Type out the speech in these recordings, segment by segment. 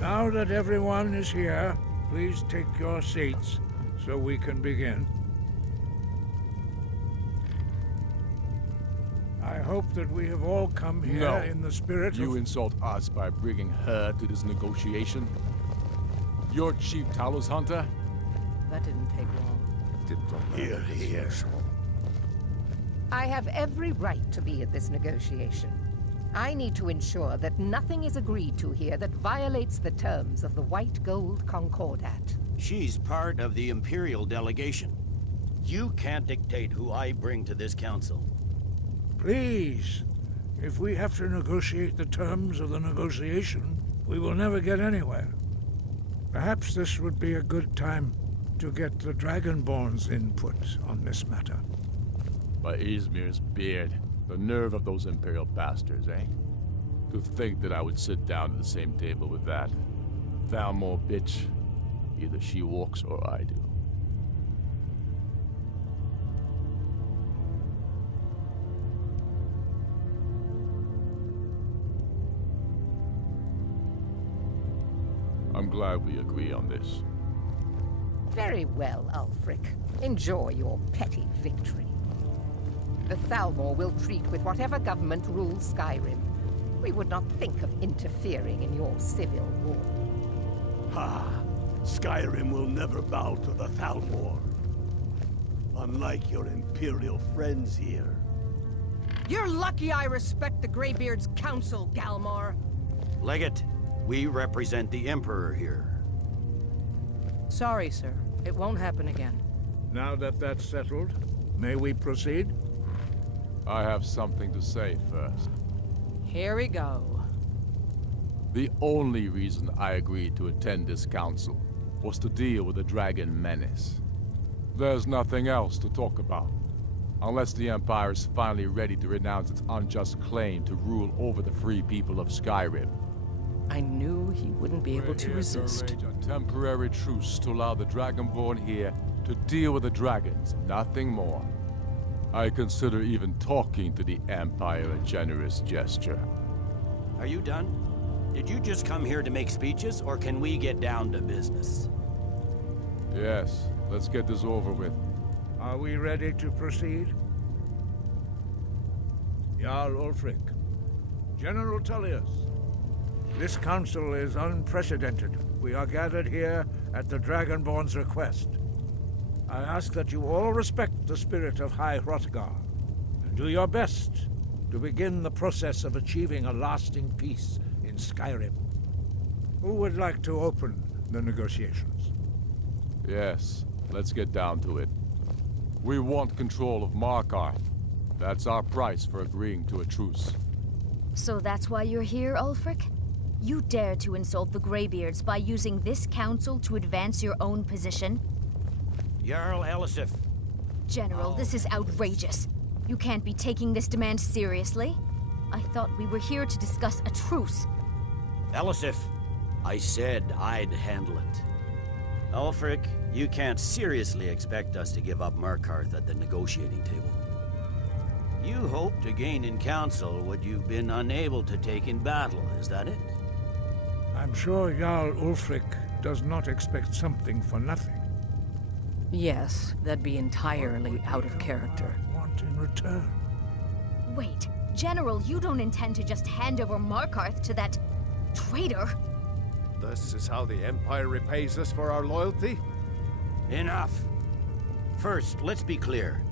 Now that everyone is here, please take your seats so we can begin. I hope that we have all come here in the spirit of... You insult us by bringing her to this negotiation? You're Chief Talos Hunter? That didn't take long. Here. I have every right to be at this negotiation. I need to ensure that nothing is agreed to here that violates the terms of the White Gold Concordat. She's part of the Imperial delegation. You can't dictate who I bring to this council. Please, if we have to negotiate the terms of the negotiation, we will never get anywhere. Perhaps this would be a good time to get the Dragonborn's input on this matter. By Izmir's beard, the nerve of those Imperial bastards, eh? To think that I would sit down at the same table with that. Thalmor bitch. Either she walks or I do. I'm glad we agree on this. Very well, Ulfric. Enjoy your petty victory. The Thalmor will treat with whatever government rules Skyrim. We would not think of interfering in your civil war. Ha! Skyrim will never bow to the Thalmor. Unlike your Imperial friends here. You're lucky I respect the Greybeards' council, Galmar. Legate, we represent the Emperor here. Sorry, sir. It won't happen again. Now that that's settled, may we proceed? I have something to say first. Here we go. The only reason I agreed to attend this council was to deal with the dragon menace. There's nothing else to talk about, unless the Empire is finally ready to renounce its unjust claim to rule over the free people of Skyrim. I knew he wouldn't be able to resist. Arrange a temporary truce to allow the Dragonborn here to deal with the dragons, nothing more. I consider even talking to the Empire a generous gesture. Are you done? Did you just come here to make speeches, or can we get down to business? Yes, let's get this over with. Are we ready to proceed? Jarl Ulfric, General Tullius, this council is unprecedented. We are gathered here at the Dragonborn's request. I ask that you all respect the spirit of High Hrothgar, and do your best to begin the process of achieving a lasting peace in Skyrim. Who would like to open the negotiations? Yes, let's get down to it. We want control of Markarth. That's our price for agreeing to a truce. So that's why you're here, Ulfric? You dare to insult the Greybeards by using this council to advance your own position? Jarl Elisif. General, this is outrageous. You can't be taking this demand seriously. I thought we were here to discuss a truce. Elisif, I said I'd handle it. Ulfric, you can't seriously expect us to give up Markarth at the negotiating table. You hoped to gain in council what you've been unable to take in battle, is that it? I'm sure Jarl Ulfric does not expect something for nothing. Yes, that'd be entirely out of character. Want in return? Wait, General, you don't intend to just hand over Markarth to that traitor? This is how the Empire repays us for our loyalty? Enough! First, let's be clear.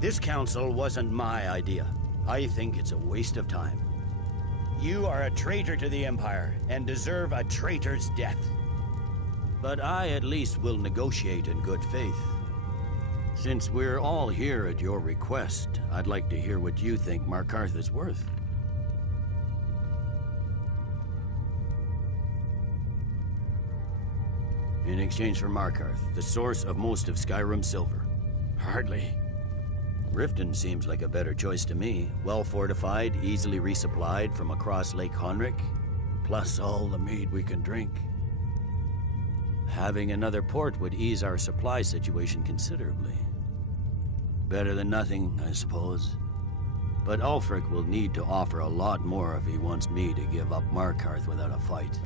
This council wasn't my idea. I think it's a waste of time. You are a traitor to the Empire, and deserve a traitor's death. But I at least will negotiate in good faith. Since we're all here at your request, I'd like to hear what you think Markarth is worth. In exchange for Markarth, the source of most of Skyrim's silver. Hardly. Riften seems like a better choice to me. Well fortified, easily resupplied from across Lake Honric, plus all the mead we can drink. Having another port would ease our supply situation considerably. Better than nothing, I suppose. But Ulfric will need to offer a lot more if he wants me to give up Markarth without a fight.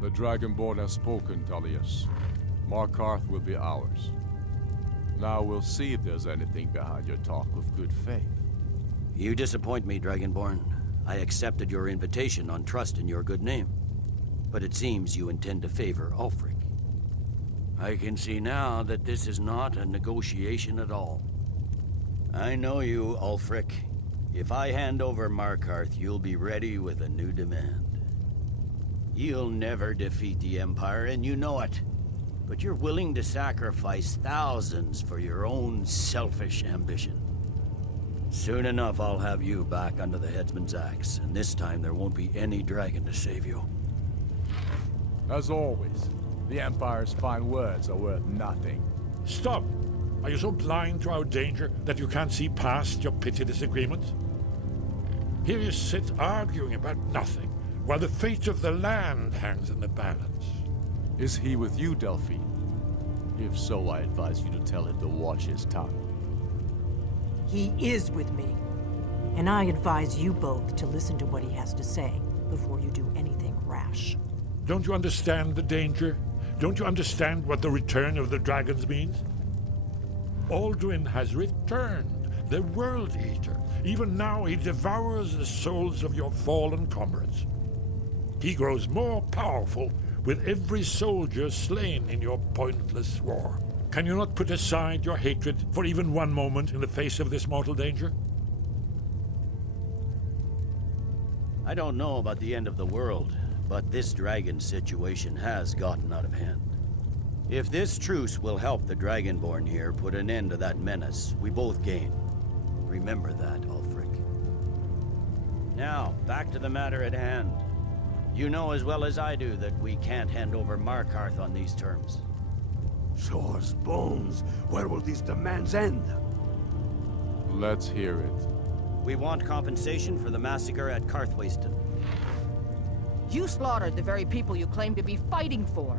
The Dragonborn has spoken, Tullius. Markarth will be ours. Now we'll see if there's anything behind your talk of good faith. You disappoint me, Dragonborn. I accepted your invitation on trust in your good name. But it seems you intend to favor Ulfric. I can see now that this is not a negotiation at all. I know you, Ulfric. If I hand over Markarth, you'll be ready with a new demand. You'll never defeat the Empire, and you know it. But you're willing to sacrifice thousands for your own selfish ambition. Soon enough, I'll have you back under the headsman's axe, and this time there won't be any dragon to save you. As always, the Empire's fine words are worth nothing. Stop! Are you so blind to our danger that you can't see past your petty disagreements? Here you sit arguing about nothing, while the fate of the land hangs in the balance. Is he with you, Delphine? If so, I advise you to tell him to watch his tongue. He is with me. And I advise you both to listen to what he has to say before you do anything rash. Don't you understand the danger? Don't you understand what the return of the dragons means? Alduin has returned, the World Eater. Even now he devours the souls of your fallen comrades. He grows more powerful with every soldier slain in your pointless war. Can you not put aside your hatred for even one moment in the face of this mortal danger? I don't know about the end of the world, but this dragon situation has gotten out of hand. If this truce will help the Dragonborn here put an end to that menace, we both gain. Remember that, Ulfric. Now, back to the matter at hand. You know as well as I do that we can't hand over Markarth on these terms. Shores, bones, where will these demands end? Let's hear it. We want compensation for the massacre at Karthwasten. You slaughtered the very people you claim to be fighting for.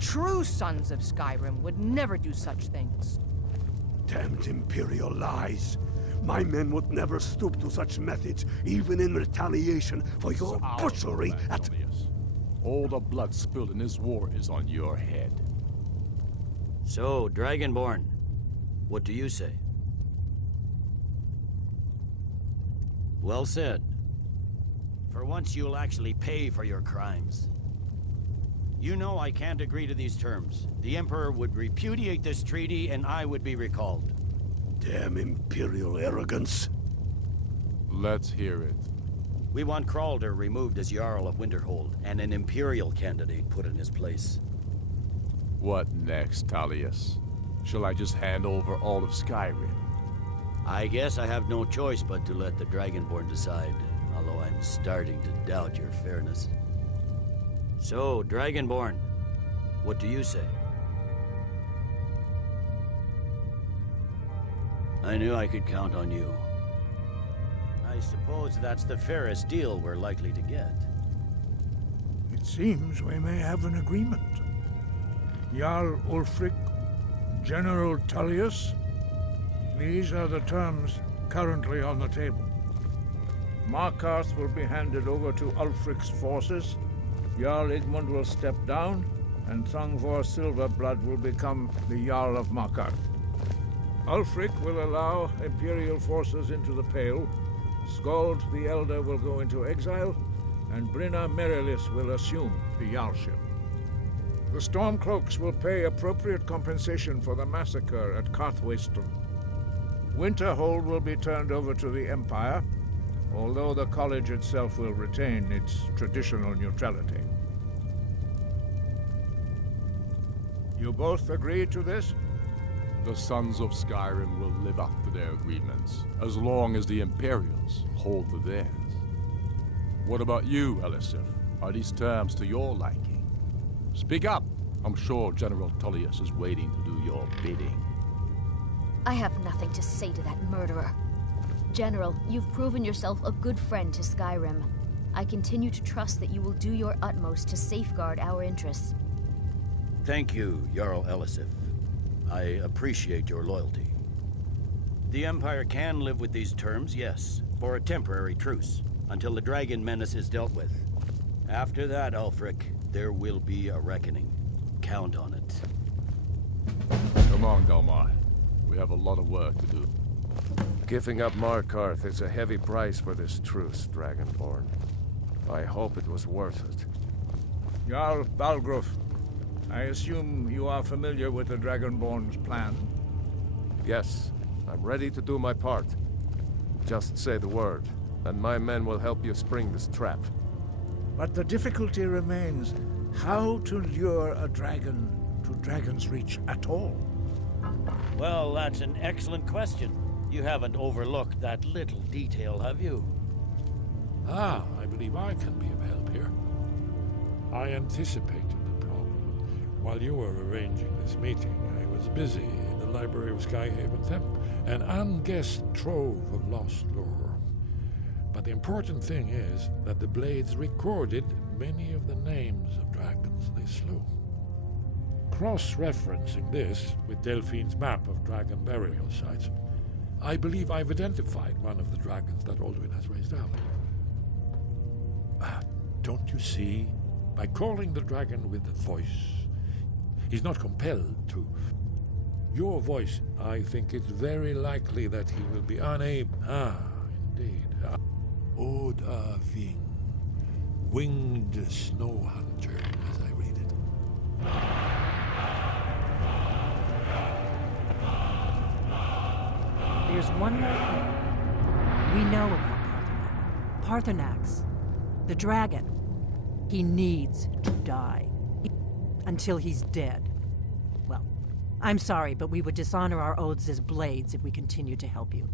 True sons of Skyrim would never do such things. Damned Imperial lies. My men would never stoop to such methods, even in retaliation for your butchery at... Tullius. All the blood spilled in this war is on your head. So, Dragonborn, what do you say? Well said. For once you'll actually pay for your crimes. You know I can't agree to these terms. The Emperor would repudiate this treaty and I would be recalled. Damn Imperial arrogance. Let's hear it. We want Kralder removed as Jarl of Winterhold and an Imperial candidate put in his place. What next, Tullius? Shall I just hand over all of Skyrim? I guess I have no choice but to let the Dragonborn decide, although I'm starting to doubt your fairness. So, Dragonborn, what do you say? I knew I could count on you. I suppose that's the fairest deal we're likely to get. It seems we may have an agreement. Jarl Ulfric, General Tullius, these are the terms currently on the table. Markarth will be handed over to Ulfric's forces, Jarl Igmund will step down, and Thangvor Silverblood will become the Jarl of Markarth. Ulfric will allow Imperial forces into the Pale, Skald the Elder will go into exile, and Brinna Merilis will assume the Jarlship. The Stormcloaks will pay appropriate compensation for the massacre at Karthwasten. Winterhold will be turned over to the Empire, although the college itself will retain its traditional neutrality. You both agree to this? The Sons of Skyrim will live up to their agreements, as long as the Imperials hold to theirs. What about you, Elisif? Are these terms to your liking? Speak up! I'm sure General Tullius is waiting to do your bidding. I have nothing to say to that murderer. General, you've proven yourself a good friend to Skyrim. I continue to trust that you will do your utmost to safeguard our interests. Thank you, Jarl Elisif. I appreciate your loyalty. The Empire can live with these terms, yes, for a temporary truce, until the dragon menace is dealt with. After that, Ulfric, there will be a reckoning. Count on it. Come on, Delmar. We have a lot of work to do. Giving up Markarth is a heavy price for this truce, Dragonborn. I hope it was worth it. Jarl Balgruf, I assume you are familiar with the Dragonborn's plan? Yes, I'm ready to do my part. Just say the word, and my men will help you spring this trap. But the difficulty remains how to lure a dragon to Dragon's Reach at all. Well, that's an excellent question. You haven't overlooked that little detail, have you? Ah, I believe I can be of help here. I anticipated the problem. While you were arranging this meeting, I was busy in the library of Skyhaven Temp, an unguessed trove of lost lore. But the important thing is that the Blades recorded many of the names of dragons they slew. Cross-referencing this with Delphine's map of dragon burial sites, I believe I've identified one of the dragons that Alduin has raised up. Don't you see? By calling the dragon with the voice, he's not compelled to. Your voice, I think it's very likely that he will be unable. Indeed. Odaving, winged snow hunter, as I read it. There's one more thing. We know about Paarthurnax. The dragon. He needs to die. Until he's dead. Well, I'm sorry, but we would dishonor our oaths as Blades if we continued to help you.